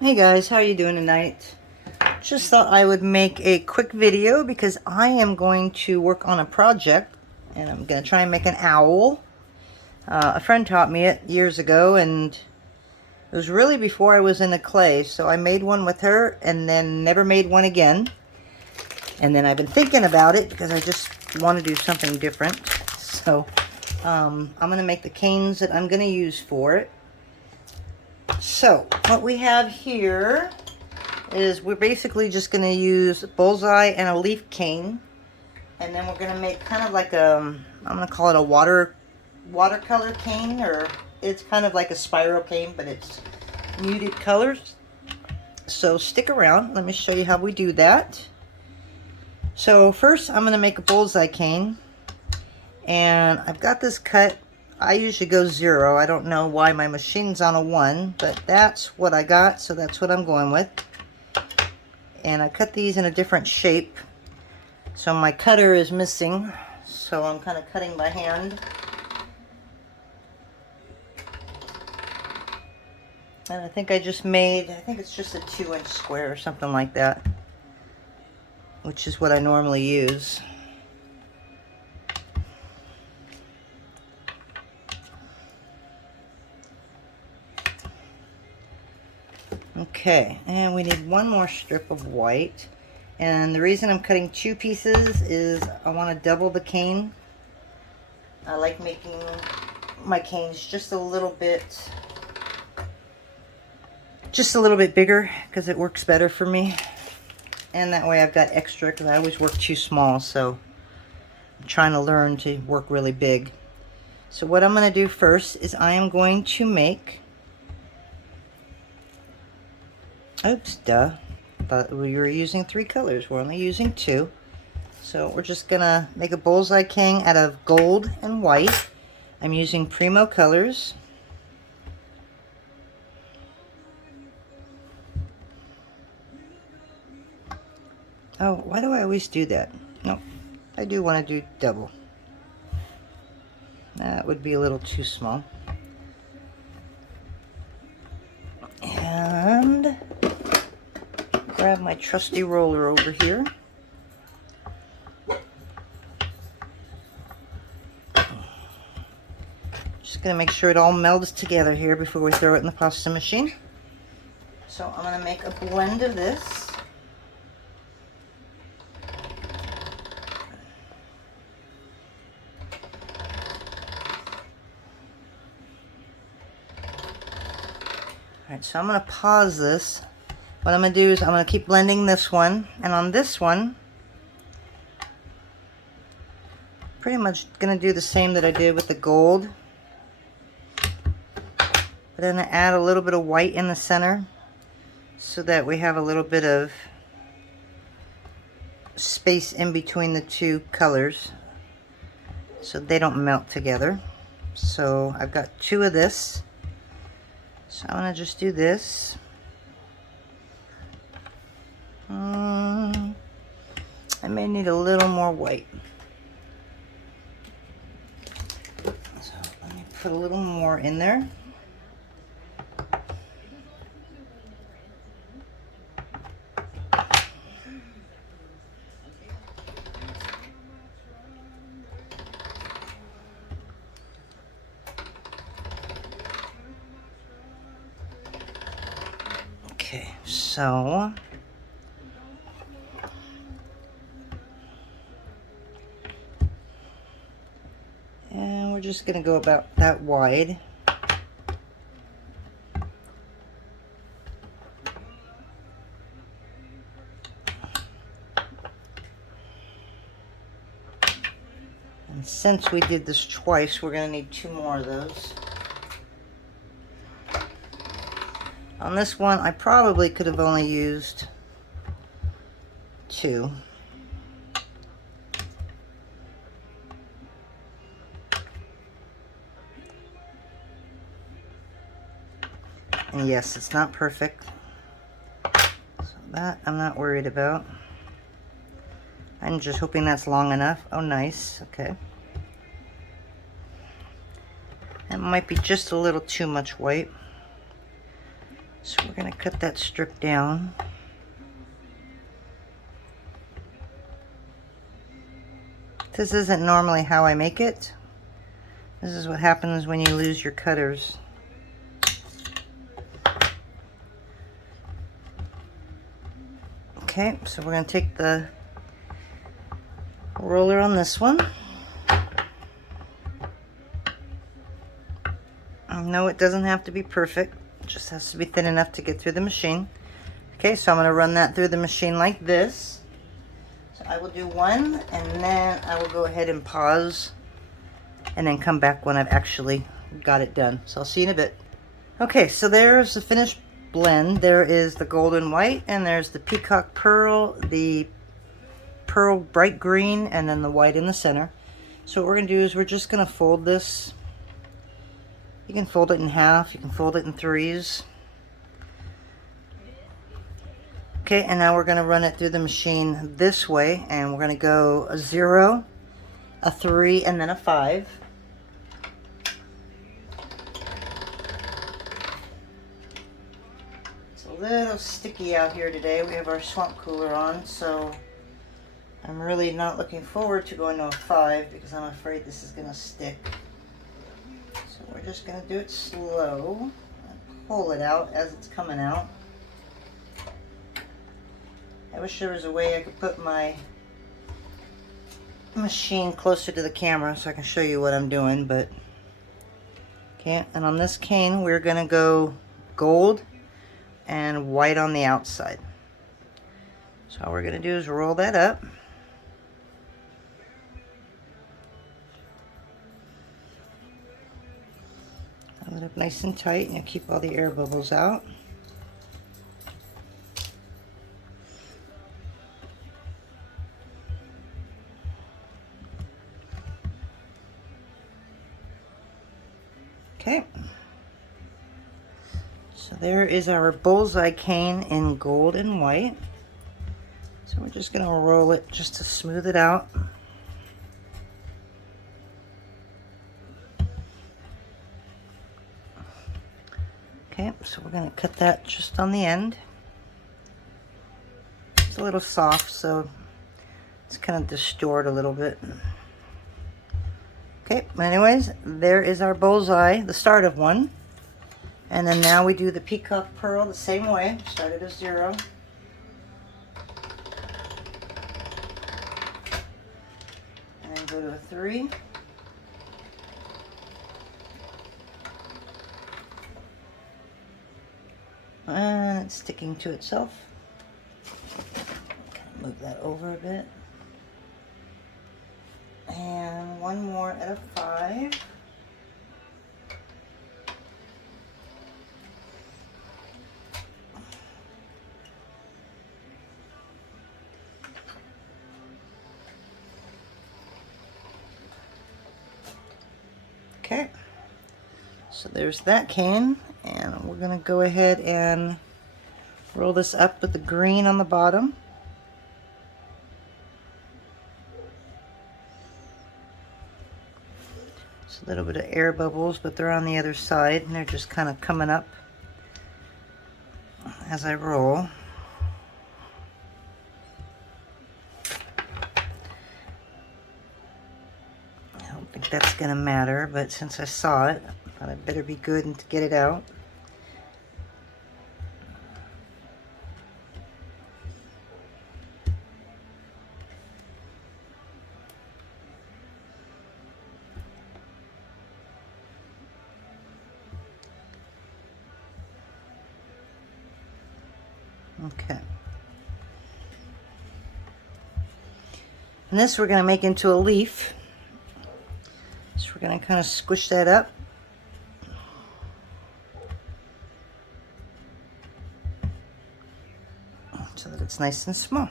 Hey guys, how are you doing tonight? Just thought I would make a quick video because I am going to work on a project and I'm going to try and make an owl. A friend taught me it years ago and it was really before I was into clay, so I made one with her and then never made one again. And then I've been thinking about it because I just want to do something different. So I'm going to make the canes that I'm going to use for it. So what we have here is we're basically just going to use bullseye and a leaf cane, and then we're going to make kind of like I'm going to call it a watercolor cane, or it's kind of like a spiral cane, but it's muted colors. So stick around, let me show you how we do that. So first I'm going to make a bullseye cane, and I've got this cut. I usually go 0. I don't know why my machine's on a 1, but that's what I got, so that's what I'm going with. And I cut these in a different shape, so my cutter is missing, so I'm kind of cutting by hand. And I think it's just a 2-inch square or something like that, which is what I normally use. Okay, and we need one more strip of white. And the reason I'm cutting 2 pieces is I want to double the cane. I like making my canes just a little bit bigger because it works better for me. And that way I've got extra, because I always work too small, so I'm trying to learn to work really big. So what I'm going to do first is I am going to make... Oops, duh. Thought we were using 3 colors. We're only using 2. So we're just gonna make a bullseye cane out of gold and white. I'm using Primo colors. Oh, why do I always do that? No, I do want to do double. That would be a little too small. And grab my trusty roller over here. Just gonna make sure it all melds together here before we throw it in the pasta machine. So I'm gonna make a blend of this. Alright, so I'm gonna pause this. What I'm going to do is I'm going to keep blending this one, and on this one, pretty much going to do the same that I did with the gold. But then I add a little bit of white in the center so that we have a little bit of space in between the 2 colors so they don't melt together. So I've got 2 of this. So I'm going to just do this. I may need a little more white. So let me put a little more in there. Okay, so we're just going to go about that wide. And since we did this twice, we're going to need 2 more of those. On this one, I probably could have only used 2. And yes, it's not perfect, so that I'm not worried about. I'm just hoping that's long enough. Oh, nice. Okay. It might be just a little too much white. So we're going to cut that strip down. This isn't normally how I make it. This is what happens when you lose your cutters. Okay, so we're going to take the roller on this one. No, it doesn't have to be perfect. It just has to be thin enough to get through the machine. Okay, so I'm going to run that through the machine like this. So I will do one, and then I will go ahead and pause, and then come back when I've actually got it done. So I'll see you in a bit. Okay, so there's the finished blend. There is the golden white, and there's the peacock pearl, the pearl bright green, and then the white in the center. So what we're going to do is we're just going to fold this. You can fold it in half, you can fold it in threes. Okay, and now we're going to run it through the machine this way, and we're going to go a 0, a 3, and then a 5. A little sticky out here today. We have our swamp cooler on, so I'm really not looking forward to going to a 5 because I'm afraid this is going to stick. So we're just going to do it slow and pull it out as it's coming out. I wish there was a way I could put my machine closer to the camera so I can show you what I'm doing, but can't. And on this cane we're going to go gold and white on the outside. So all we're going to do is roll that up. Roll it up nice and tight, and you keep all the air bubbles out. Okay. So there is our bullseye cane in gold and white. So we're just going to roll it just to smooth it out. Okay, so we're going to cut that just on the end. It's a little soft, so it's kind of distort a little bit. Okay, anyways, there is our bullseye, the start of one. And then now we do the peacock pearl the same way. Start at a 0. And then go to a 3. And it's sticking to itself. Move that over a bit. And one more at a 5. Okay, so there's that cane, and we're going to go ahead and roll this up with the green on the bottom. It's a little bit of air bubbles, but they're on the other side, and they're just kind of coming up as I roll. I don't think that's going to matter, but since I saw it, I thought I'd better be good and to get it out. Okay. And this we're going to make into a leaf. So we're going to kind of squish that up. So that it's nice and small.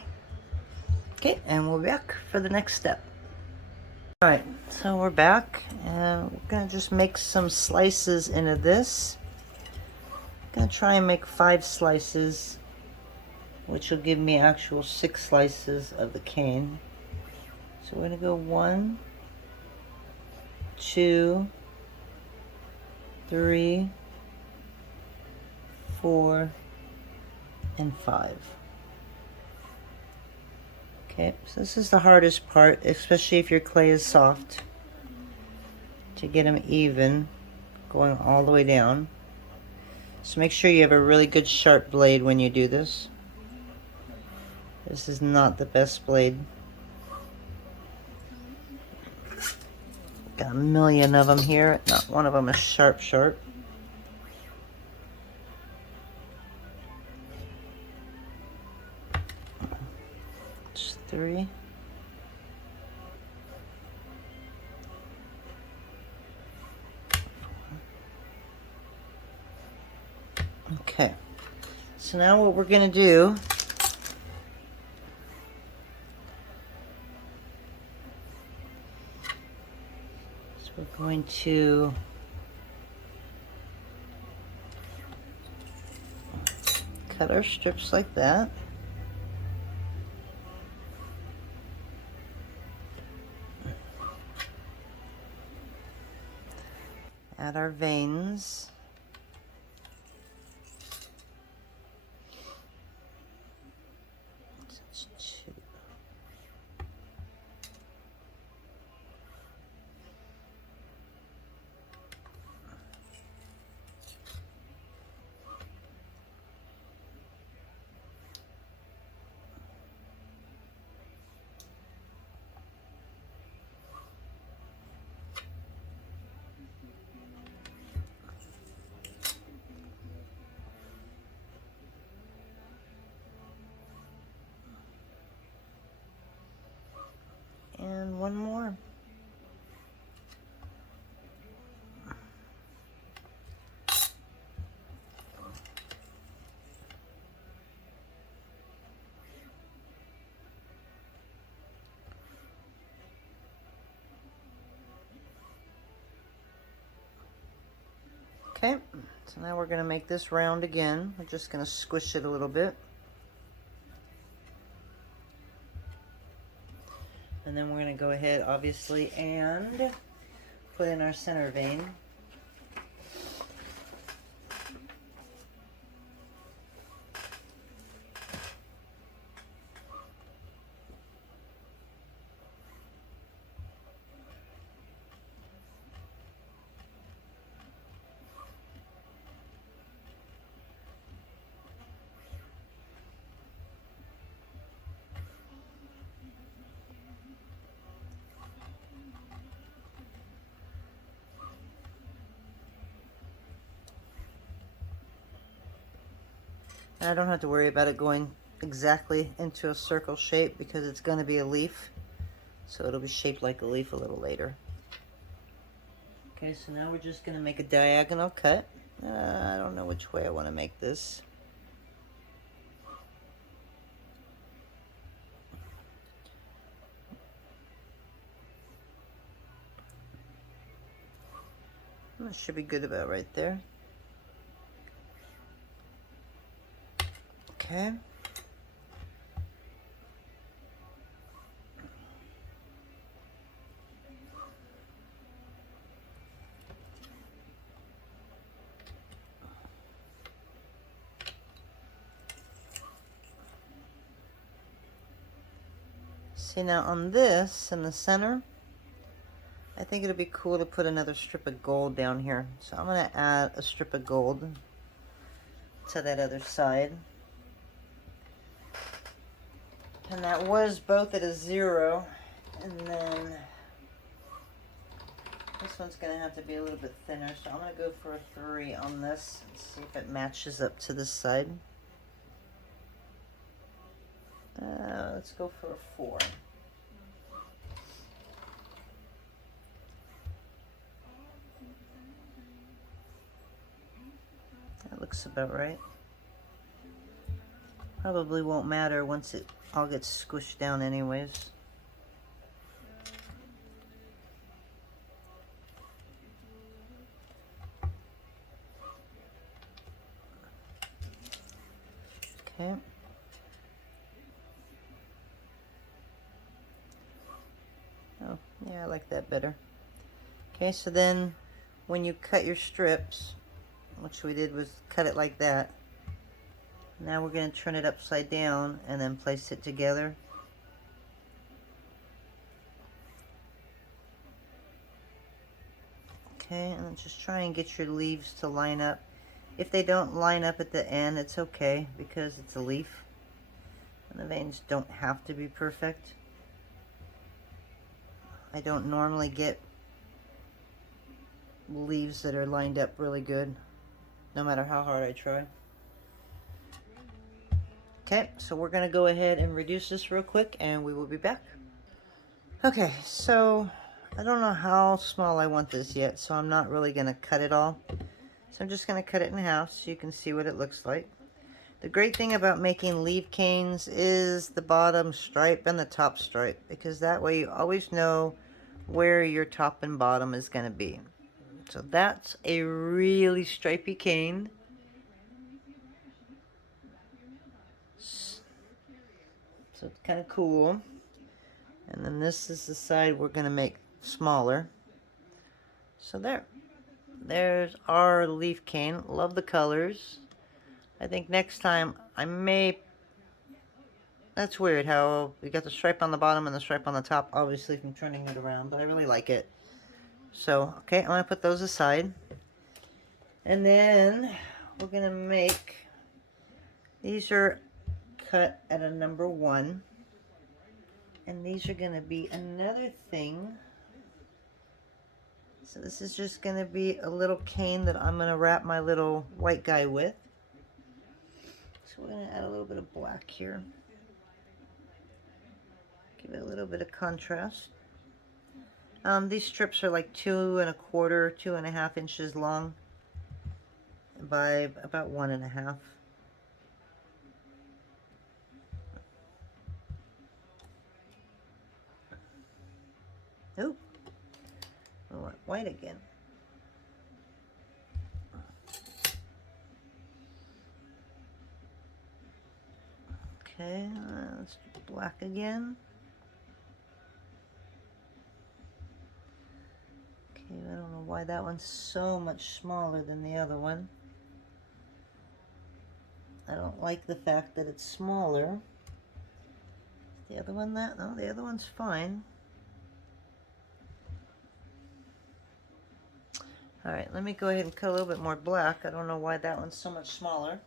Okay, and we'll be back for the next step. Alright, so we're back, and we're going to just make some slices into this. I'm going to try and make 5 slices, which will give me actual 6 slices of the cane. So we're going to go 1, 2, 3, 4, and 5. Okay, so this is the hardest part, especially if your clay is soft, to get them even, going all the way down. So make sure you have a really good sharp blade when you do this. This is not the best blade. Got a million of them here. Not one of them is sharp. Just 3. Okay. So now what we're going to do is we're going to cut our strips like that. Add our veins. That's 2. And one more. Okay, so now we're going to make this round again. We're just going to squish it a little bit. And then we're going to go ahead, obviously, and put in our center vein. I don't have to worry about it going exactly into a circle shape because it's going to be a leaf. So it'll be shaped like a leaf a little later. Okay, so now we're just going to make a diagonal cut. I don't know which way I want to make this. That should be good about right there. Okay. See, now on this in the center, I think it'll be cool to put another strip of gold down here. So I'm going to add a strip of gold to that other side. And that was both at a 0, and then this one's going to have to be a little bit thinner, so I'm going to go for a 3 on this and see if it matches up to this side. Let's go for a 4. That looks about right. Probably won't matter once it all gets squished down anyways. Okay. Oh, yeah, I like that better. Okay, so then when you cut your strips, which we did was cut it like that, Now we're going to turn it upside down and then place it together. Okay, and then just try and get your leaves to line up. If they don't line up at the end, it's okay because it's a leaf. And the veins don't have to be perfect. I don't normally get leaves that are lined up really good, no matter how hard I try. Okay, so we're going to go ahead and reduce this real quick and we will be back. Okay, so I don't know how small I want this yet, so I'm not really going to cut it all. So I'm just going to cut it in half so you can see what it looks like. The great thing about making leaf canes is the bottom stripe and the top stripe, because that way you always know where your top and bottom is going to be. So that's a really stripy cane. So it's kind of cool. And then this is the side we're going to make smaller. So there's our leaf cane. Love the colors. I think next time I may... That's weird how we got the stripe on the bottom and the stripe on the top, obviously from turning it around, but I really like it. So, okay, I'm going to put those aside. And then we're going to make... These are cut at a number 1. And these are going to be another thing. So this is just going to be a little cane that I'm going to wrap my little white guy with. So we're going to add a little bit of black here. Give it a little bit of contrast. These strips are like 2 1/4, 2 1/2 inches long by about 1 1/2. Oh, I want white again. Okay, let's do black again. Okay, I don't know why that one's so much smaller than the other one. I don't like the fact that it's smaller. The other one that? No, the other one's fine. Alright, let me go ahead and cut a little bit more black. I don't know why that one's so much smaller.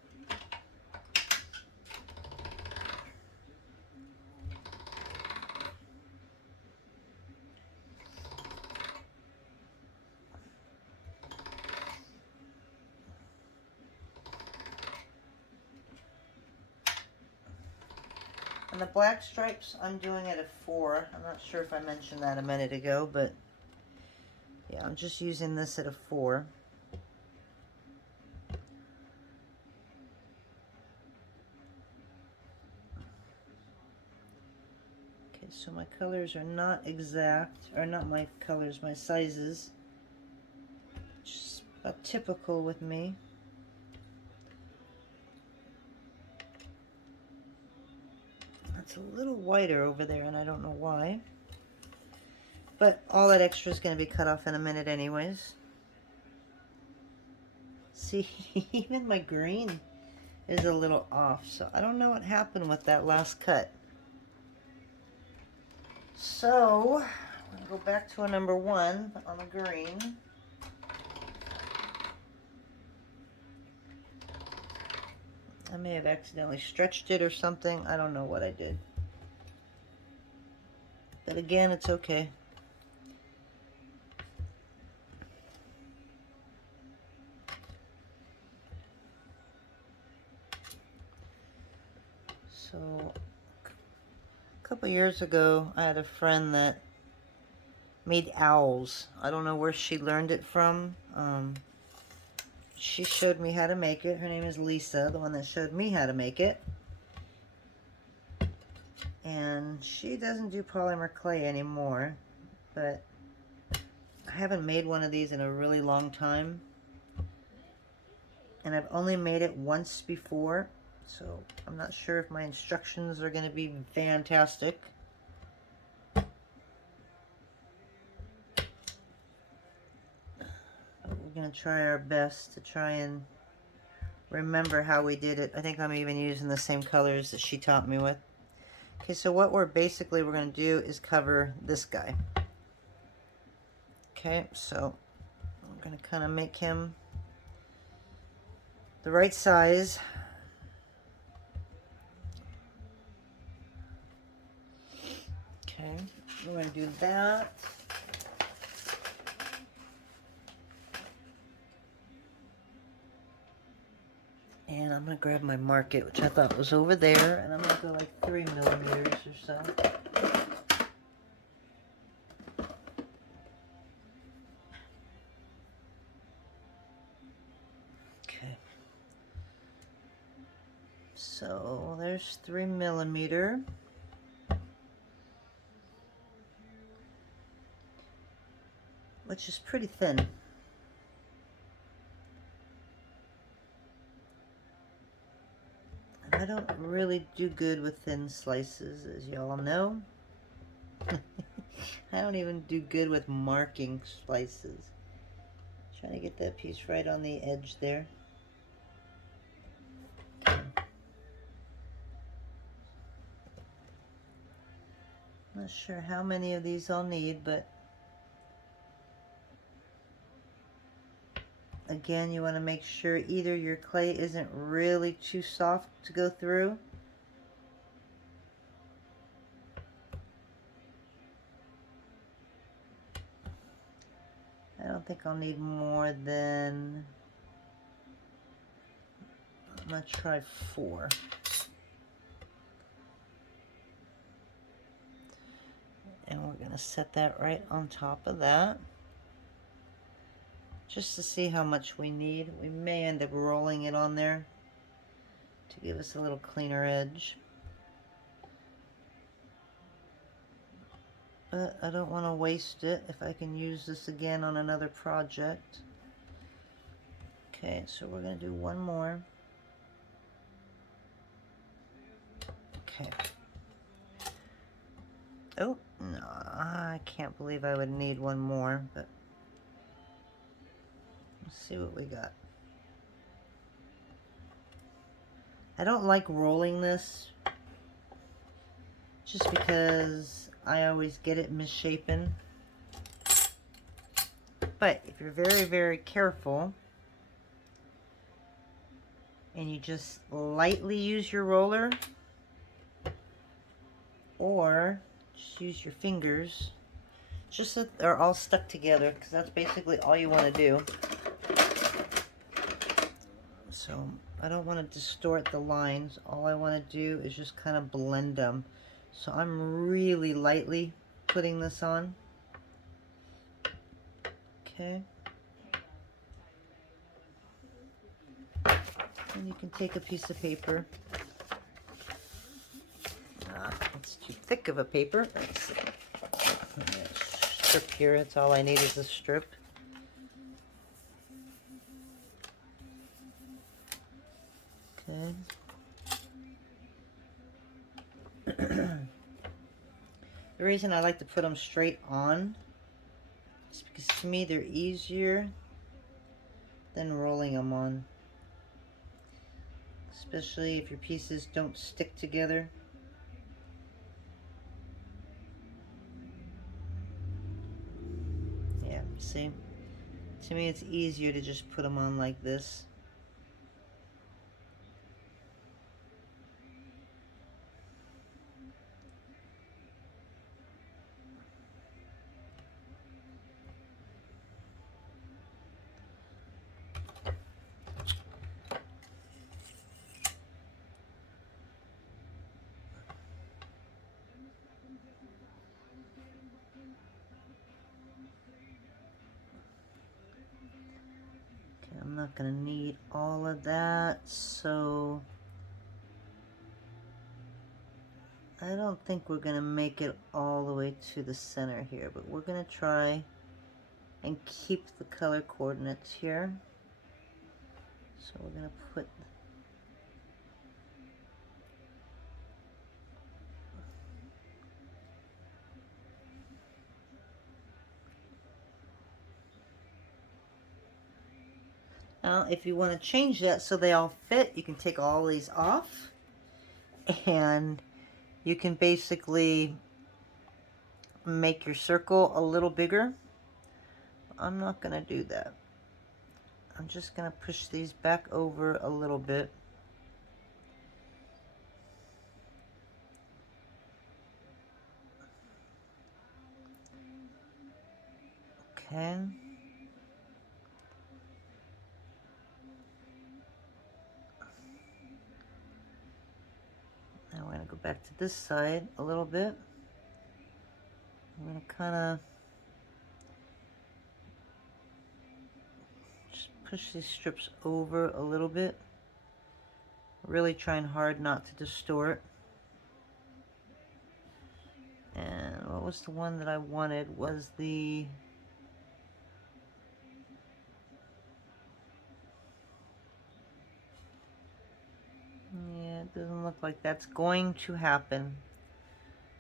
And the black stripes, I'm doing it at 4. I'm not sure if I mentioned that a minute ago, but yeah, I'm just using this at a 4. Okay, so my colors are not exact, or not my colors, my sizes. Just about typical with me. It's a little whiter over there, and I don't know why. But all that extra is going to be cut off in a minute anyways. See, even my green is a little off, so I don't know what happened with that last cut. So, I'm going to go back to a number 1 on the green. I may have accidentally stretched it or something. I don't know what I did. But again, it's okay. So, a couple years ago, I had a friend that made owls. I don't know where she learned it from. She showed me how to make it. Her name is Lisa, the one that showed me how to make it. And she doesn't do polymer clay anymore, but I haven't made one of these in a really long time. And I've only made it once before, so I'm not sure if my instructions are going to be fantastic. We're going to try our best to try and remember how we did it. I think I'm even using the same colors that she taught me with. Okay, so what we're going to do is cover this guy. Okay, so I'm going to kind of make him the right size. Okay, we're going to do that. And I'm going to grab my market, which I thought was over there, and I'm going to go like 3 millimeters or so. Okay. So there's 3 millimeter. Which is pretty thin. And I don't really do good with thin slices, as y'all know. I don't even do good with marking slices. Trying to get that piece right on the edge there. Not sure how many of these I'll need, but again, you want to make sure either your clay isn't really too soft to go through, I don't think I'll need more than, I'm going to try 4. And we're going to set that right on top of that. Just to see how much we need. We may end up rolling it on there to give us a little cleaner edge. But I don't want to waste it if I can use this again on another project. Okay, so we're going to do one more. Okay. Oh, no, I can't believe I would need one more, but let's see what we got. I don't like rolling this just because I always get it misshapen. But if you're very, very careful and you just lightly use your roller or just use your fingers, just so they're all stuck together, because that's basically all you want to do. So I don't want to distort the lines. All I want to do is just kind of blend them. So I'm really lightly putting this on. Okay. And you can take a piece of paper. It's too thick of a paper. Let's see. Strip here. That's all I need is a strip. Okay. The reason I like to put them straight on is because to me they're easier than rolling them on. Especially if your pieces don't stick together. Yeah, see? To me it's easier to just put them on like this. I'm not going to need all of that, so I don't think we're going to make it all the way to the center here, but we're going to try and keep the color coordinates here. So we're going to put Now, if you want to change that so they all fit, you can take all these off, and you can basically make your circle a little bigger. I'm not going to do that. I'm just going to push these back over a little bit. Okay. Now we're going to go back to this side a little bit. I'm going to kind of just push these strips over a little bit. Really trying hard not to distort. And what was the one that I wanted was the... Yeah, it doesn't look like that's going to happen.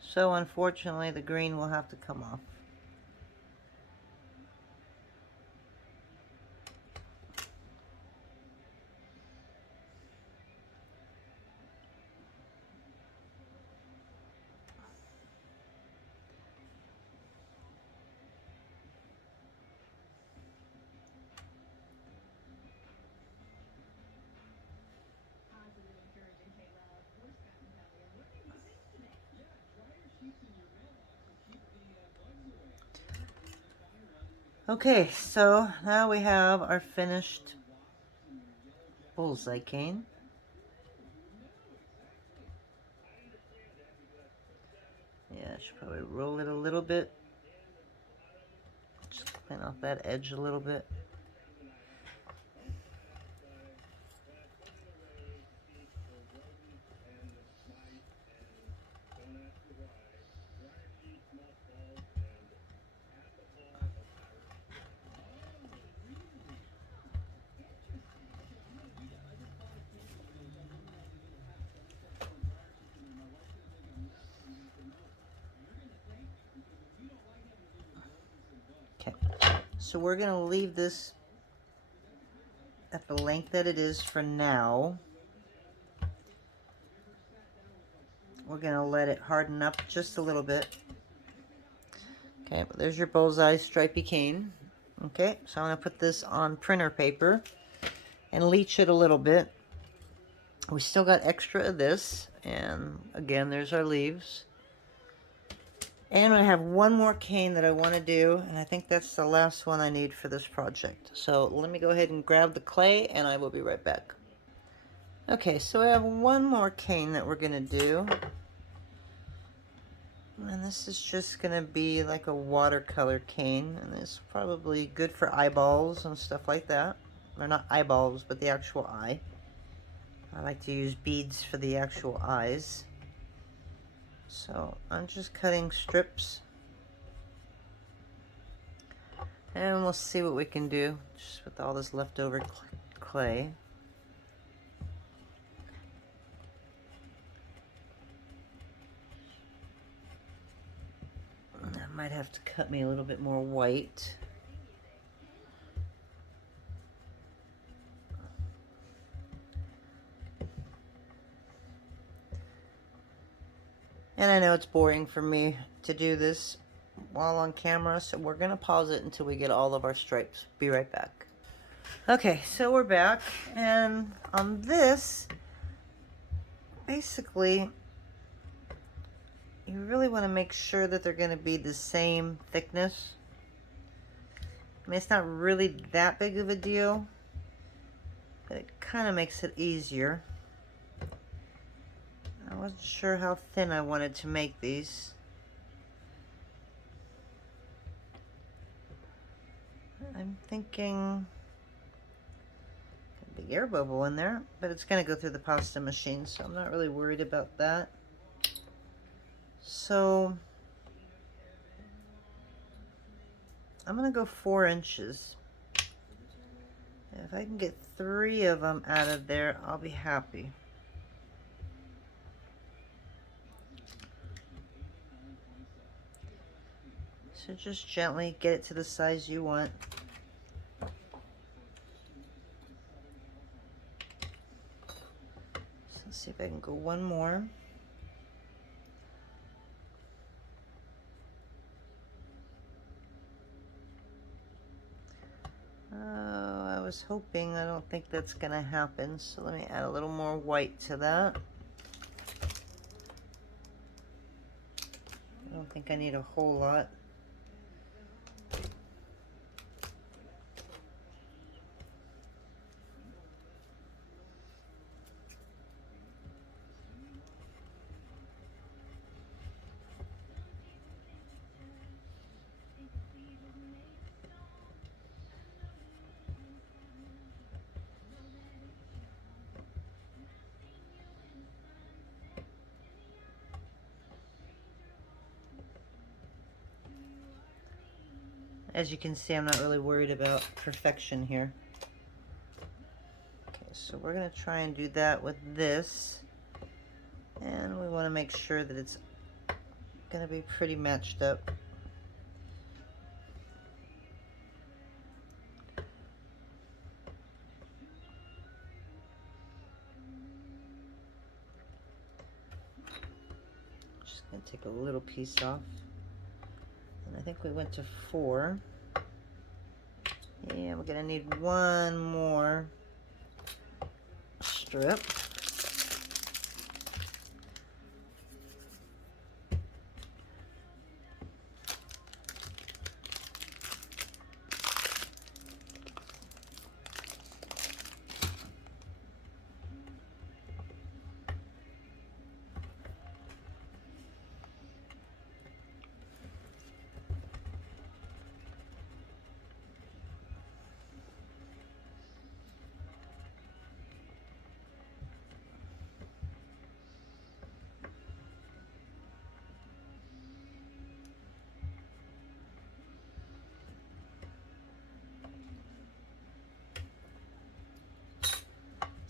So unfortunately, the green will have to come off. Okay, so now we have our finished bullseye cane. Yeah, I should probably roll it a little bit. Just clean off that edge a little bit. Okay, so we're going to leave this at the length that it is for now. We're going to let it harden up just a little bit. Okay, but there's your bullseye stripy cane. Okay, so I'm going to put this on printer paper and leach it a little bit. We still got extra of this, and again, there's our leaves. And I have one more cane that I want to do, and I think that's the last one I need for this project. So let me go ahead and grab the clay, and I will be right back. Okay, so I have one more cane that we're going to do. And this is just going to be like a watercolor cane, and it's probably good for eyeballs and stuff like that. They're not eyeballs, but the actual eye. I like to use beads for the actual eyes. So I'm just cutting strips. And we'll see what we can do just with all this leftover clay. I might have to cut me a little bit more white. And I know it's boring for me to do this while on camera, so we're going to pause it until we get all of our stripes. Be right back. Okay, so we're back, and on this, basically, you really want to make sure that they're going to be the same thickness. I mean, it's not really that big of a deal, but it kind of makes it easier. I wasn't sure how thin I wanted to make these. I'm thinking a big air bubble in there, but it's going to go through the pasta machine, so I'm not really worried about that. So I'm going to go 4 inches. If I can get 3 of them out of there, I'll be happy. So just gently get it to the size you want. Let's see if I can go one more. Oh, I was hoping. I don't think that's gonna happen, so let me add a little more white to that. I don't think I need a whole lot. As you can see, I'm not really worried about perfection here. Okay, so we're gonna try and do that with this. And we want to make sure that it's gonna be pretty matched up. Just gonna take a little piece off. And I think we went to 4. Yeah, we're gonna need one more strip.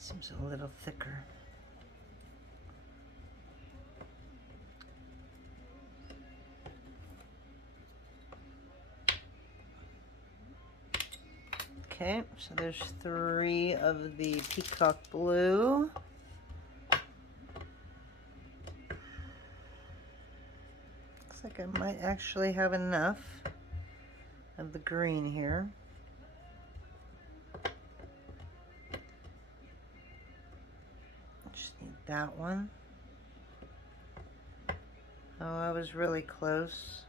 Seems a little thicker. Okay, so there's 3 of the peacock blue. Looks like I might actually have enough of the green here. Just need that one. Oh, I was really close.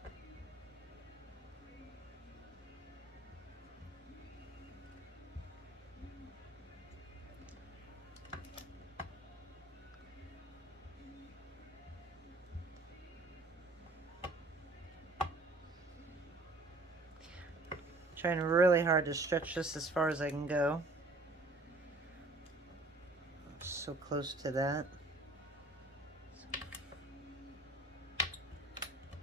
Trying really hard to stretch this as far as I can go. I'm so close to that.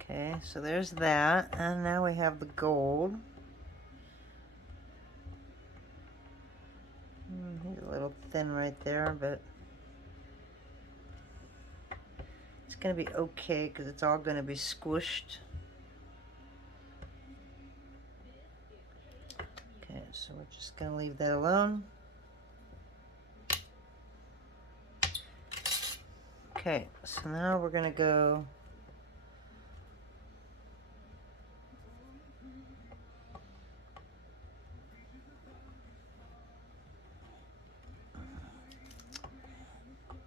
Okay, so there's that, and now we have the gold. He's a little thin right there, but it's gonna be okay because it's all gonna be squished. Okay, so we're just gonna leave that alone. Okay, so now we're gonna go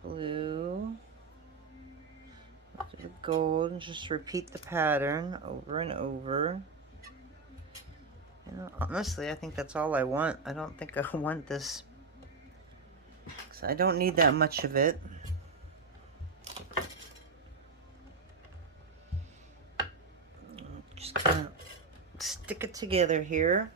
blue, do gold, and just repeat the pattern over and over. You know, honestly, I think that's all I want. I don't think I want this, because I don't need that much of it. Just kind of stick it together here.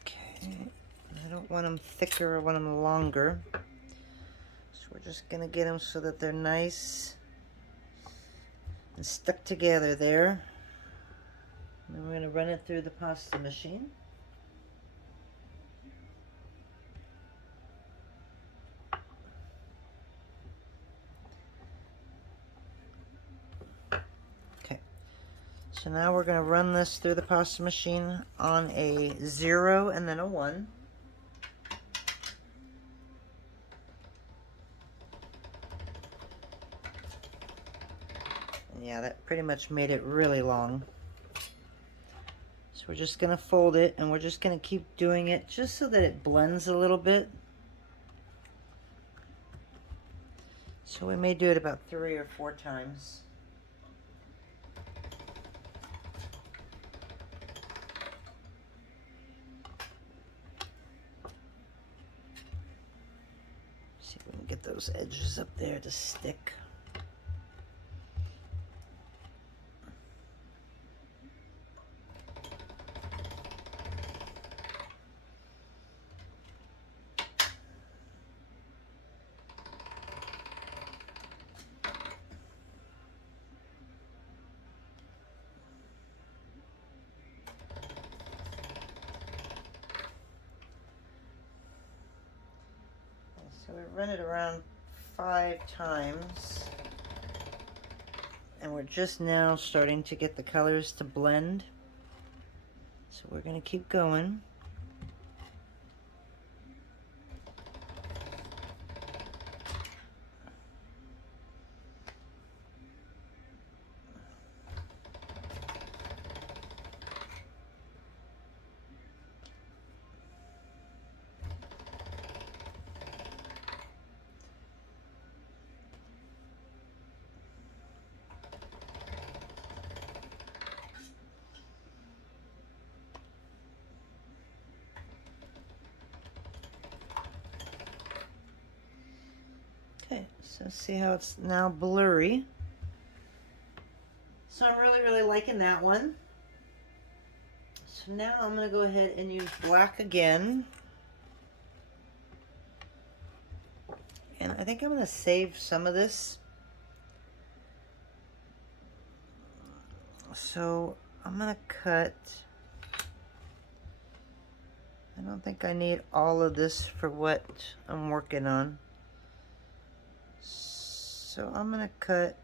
Okay, I don't want them thicker, I want them longer. So we're just gonna get them so that they're nice and stuck together there. And then we're gonna run it through the pasta machine. So now we're going to run this through the pasta machine on a 0 and then a 1. And yeah, that pretty much made it really long. So we're just going to fold it, and we're just going to keep doing it just so that it blends a little bit. So we may do it about 3 or 4 times. See if we can get those edges up there to stick. So we run it around 5 times, and we're just now starting to get the colors to blend. So we're going to keep going. Okay, so see how it's now blurry. So I'm really liking that one. So now I'm going to go ahead and use black again. And I think I'm going to save some of this. So I'm going to cut. I don't think I need all of this for what I'm working on. So I'm going to cut.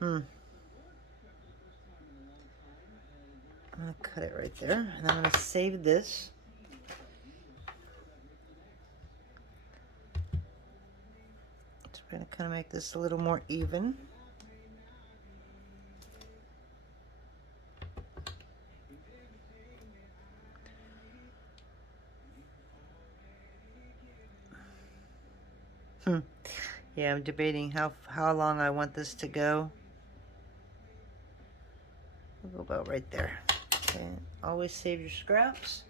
I'm going to cut it right there. And I'm going to save this. So we're going to kind of make this a little more even. Yeah, I'm debating how long I want this to go. We'll go about right there. Okay, always save your scraps.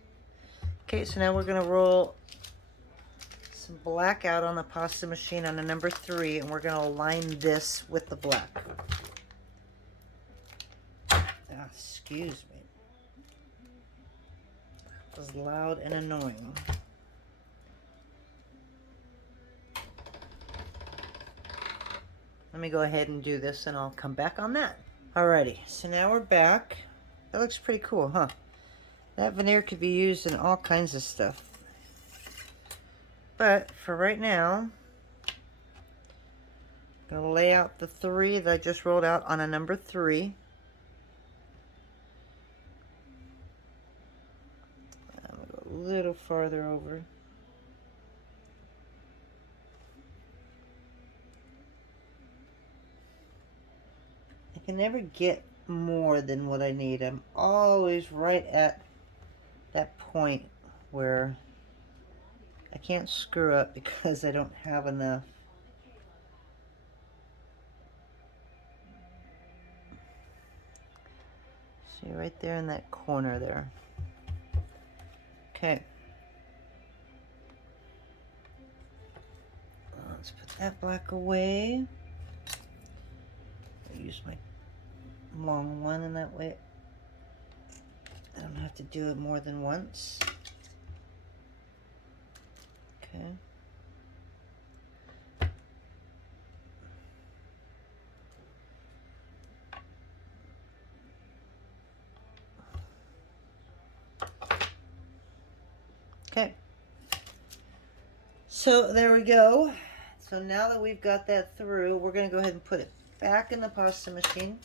Okay, so now we're going to roll some black out on the pasta machine on a number 3, and we're going to align this with the black. Excuse me. That was loud and annoying. Let me go ahead and do this, and I'll come back on that. Alrighty, so now we're back. That looks pretty cool, huh? That veneer could be used in all kinds of stuff. But for right now, I'm going to lay out the 3 that I just rolled out on a number 3. I'm going to go a little farther over. I can never get more than what I need. I'm always right at that point where I can't screw up because I don't have enough. See right there in that corner there. Okay. Let's put that black away. I'll use my long one, and that way I don't have to do it more than once. Okay. Okay. So there we go. So now that we've got that through, we're going to go ahead and put it back in the pasta machine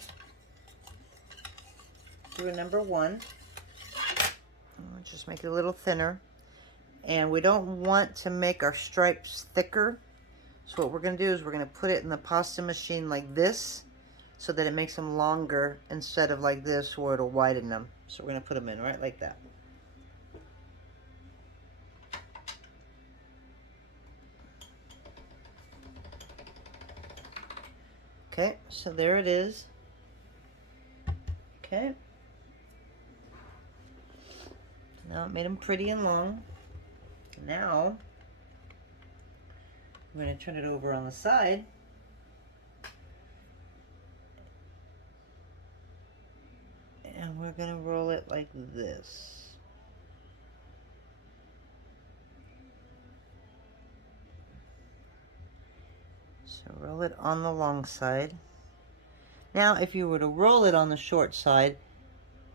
through a number 1. Just make it a little thinner. And we don't want to make our stripes thicker. So what we're going to do is we're going to put it in the pasta machine like this, so that it makes them longer instead of like this where it'll widen them. So we're going to put them in right like that. Okay, so there it is. Okay. Now it made them pretty and long. Now I'm going to turn it over on the side. And we're going to roll it like this. So roll it on the long side. Now if you were to roll it on the short side,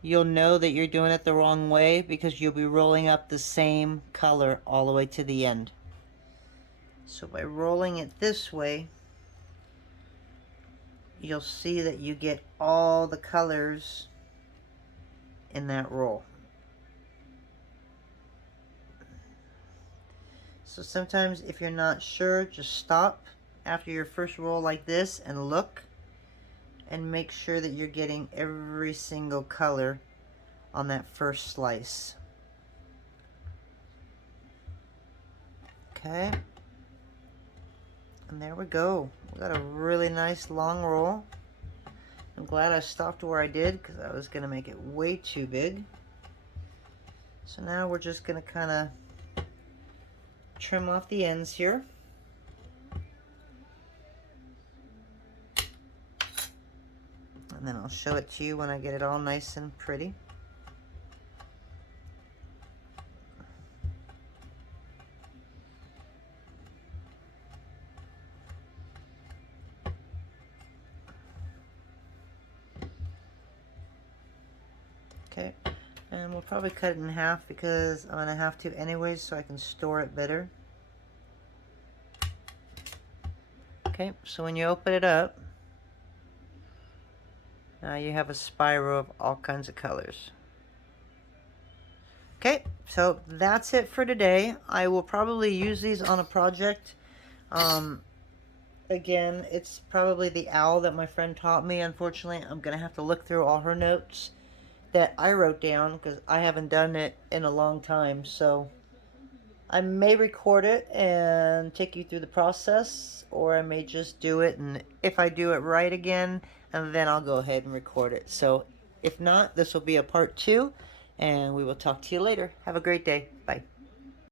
you'll know that you're doing it the wrong way, because you'll be rolling up the same color all the way to the end. So by rolling it this way, you'll see that you get all the colors in that roll. So sometimes if you're not sure, just stop after your first roll like this and look and make sure that you're getting every single color on that first slice. Okay, and there we go. We got a really nice long roll. I'm glad I stopped where I did, because I was going to make it way too big. So now we're just going to kind of trim off the ends here. And then I'll show it to you when I get it all nice and pretty. Okay, and we'll probably cut it in half, because I'm going to have to anyways, so I can store it better. Okay, so when you open it up, now you have a spiral of all kinds of colors. Okay, so that's it for today. I will probably use these on a project. Again, it's probably the owl that my friend taught me. Unfortunately, I'm going to have to look through all her notes that I wrote down, because I haven't done it in a long time. So I may record it and take you through the process, or I may just do it, and if I do it right again, and then I'll go ahead and record it. So if not, this will be a part 2, and we will talk to you later. Have a great day. Bye.